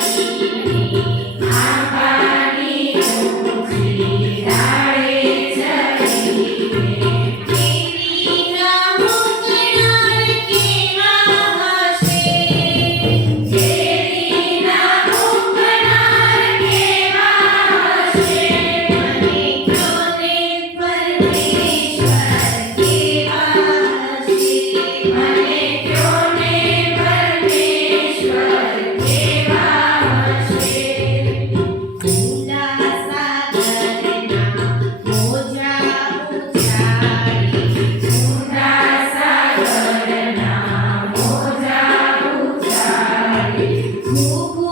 Yes. Fogo.